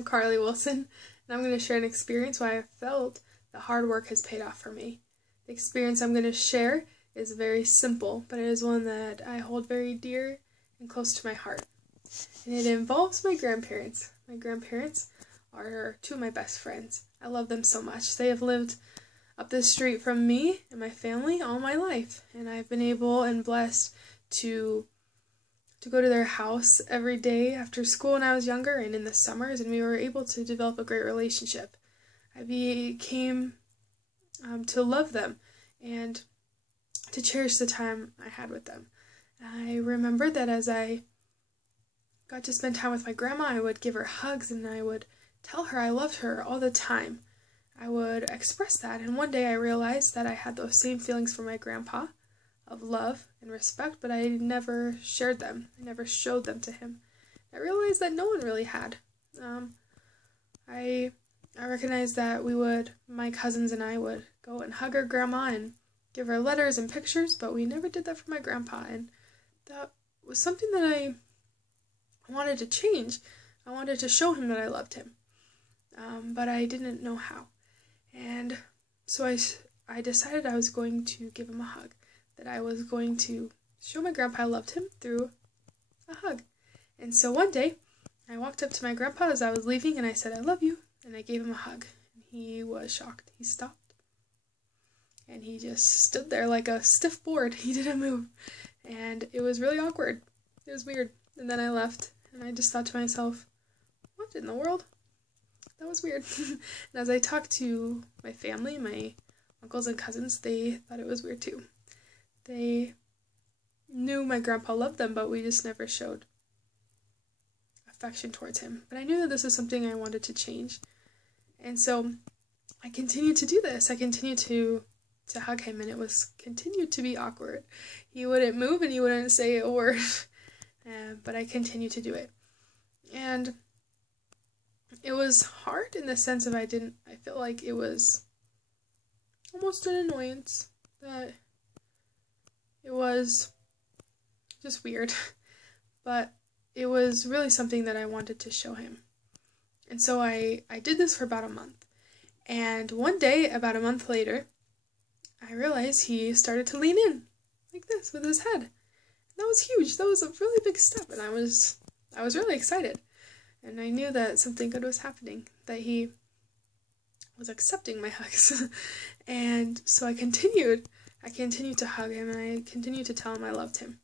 I'm Carly Wilson, and I'm going to share an experience where I felt that hard work has paid off for me. The experience I'm going to share is very simple, but it is one that I hold very dear and close to my heart. And it involves my grandparents. My grandparents are two of my best friends. I love them so much. They have lived up the street from me and my family all my life, and I've been able and blessed to go to their house every day after school when I was younger and in the summers, and we were able to develop a great relationship. I became to love them and to cherish the time I had with them. I remember that as I got to spend time with my grandma, I would give her hugs and I would tell her I loved her all the time. I would express that, and one day I realized that I had those same feelings for my grandpa of love and respect, but I never shared them. I never showed them to him. I realized that no one really had. I recognized that my cousins and I would go and hug our grandma and give her letters and pictures, but we never did that for my grandpa, and that was something that I wanted to change. I wanted to show him that I loved him, but I didn't know how. And so I decided I was going to give him a hug, that I was going to show my grandpa I loved him through a hug. And so one day, I walked up to my grandpa as I was leaving and I said, "I love you," and I gave him a hug. And he was shocked. He stopped. And he just stood there like a stiff board. He didn't move. And it was really awkward. It was weird. And then I left, and I just thought to myself, what in the world? That was weird. And as I talked to my family, my uncles and cousins, they thought it was weird too. They knew my grandpa loved them, but we just never showed affection towards him. But I knew that this was something I wanted to change. And so I continued to do this. I continued to hug him, and it continued to be awkward. He wouldn't move and he wouldn't say a word. But I continued to do it. And it was hard in the sense of I felt like it was almost an annoyance, that it was just weird, but it was really something that I wanted to show him. And so I did this for about a month, and one day, about a month later, I realized he started to lean in, like this, with his head. And that was huge. That was a really big step, and I was really excited. And I knew that something good was happening, that he was accepting my hugs. And so I continued to hug him, and I continued to tell him I loved him.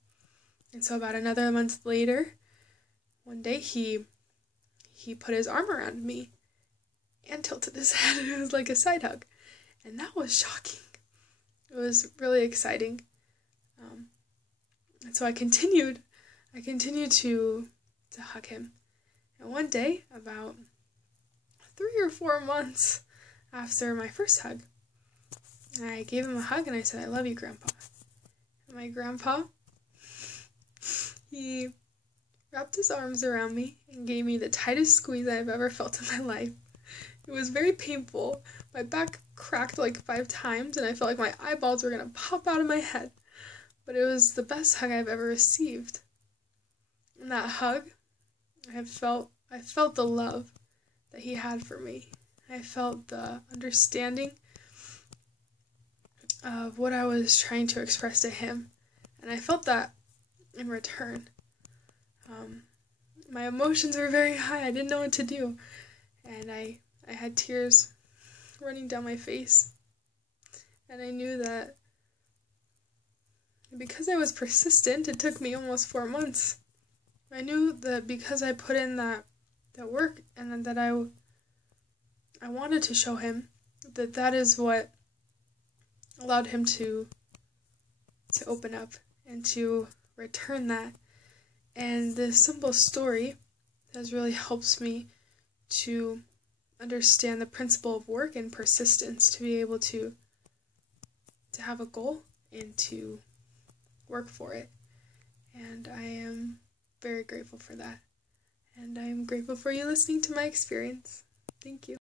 And so about another month later, one day he put his arm around me and tilted his head. It was like a side hug. And that was shocking. It was really exciting. And so I continued to hug him. And one day, about 3 or 4 months after my first hug, I gave him a hug and I said, "I love you, Grandpa." And my grandpa, he wrapped his arms around me and gave me the tightest squeeze I've ever felt in my life. It was very painful. My back cracked like 5 times and I felt like my eyeballs were going to pop out of my head. But it was the best hug I've ever received. In that hug, I felt the love that he had for me. I felt the understanding of what I was trying to express to him. And I felt that in return. My emotions were very high. I didn't know what to do. And I had tears running down my face. And I knew that because I was persistent, it took me almost 4 months. I knew that because I put in that work, and that I wanted to show him that is what allowed him to open up and to return that. And this simple story has really helped me to understand the principle of work and persistence, to be able to have a goal and to work for it. And I am very grateful for that. And I am grateful for you listening to my experience. Thank you.